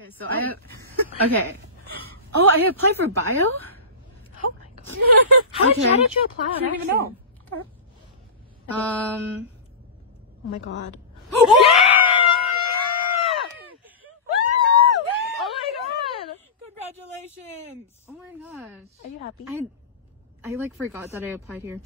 Okay, so okay. Oh, I applied for bio? Oh my god. How did you apply? I don't even know. Oh my god. Oh my god! Congratulations! Oh my gosh. Are you happy? I like forgot that I applied here.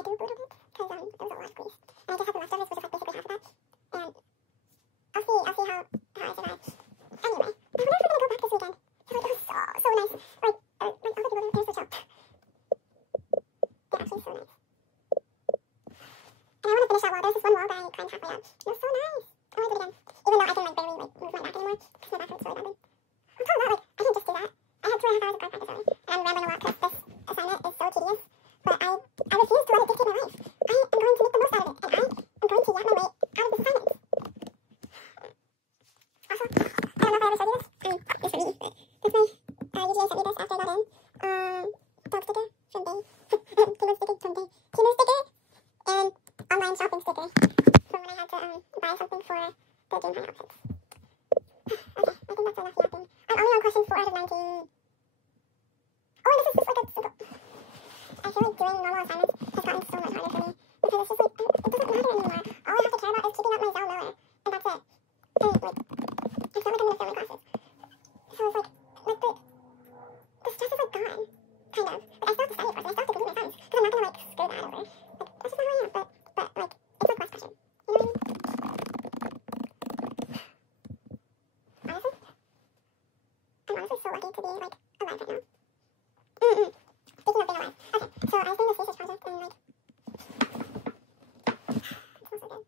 I do a little bit because there was a lot of grease, and I just have the leftovers, which is like basically half of that. And I'll see how I survive. Anyway, I wonder if we're gonna go back this weekend. It was so nice. Like all the people there were so chill. They're actually so nice. And I want to finish that wall. There's this one wall that I climbed halfway up. It was so nice. I want to do it again, even though I can like barely like move my back anymore because my back hurts really badly. I'm talking about like I can just do that. I had 2.5 hours of guard practice already, and I'm rambling a lot because this assignment is so tedious. But I refuse to let it dictate my life. I am going to make the most out of it, and I am going to yak my way out of this assignment. Also, I don't know if I ever showed you this. It's for me, but this my UGA sent me this after I got in. Dog sticker from Day. Keyboard sticker from Day. Keynote sticker and online shopping sticker from when I had to buy something for the game high outfits. Okay, I think that's enough yapping. I'm only on question 4 out of 19. Oh, this is just like a simple... I feel like doing normal assignments has gotten so much harder for me because it's just like, it doesn't matter anymore. All I have to care about is keeping up my Zell lower, and that's it. And like, I feel like I'm gonna fail my classes. So it's like the stress is like gone, kind of. Like I still have to study, of course, and I still have to complete my science because I'm not gonna like screw that over. Like that's just not who I am. But like it's like less pressure. You know what I mean? Honestly, I'm honestly so lucky to be like alive right now. Speaking of being alive, okay, so I was doing this research project and like, it smells so good.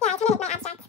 Yeah, I turned in my abstract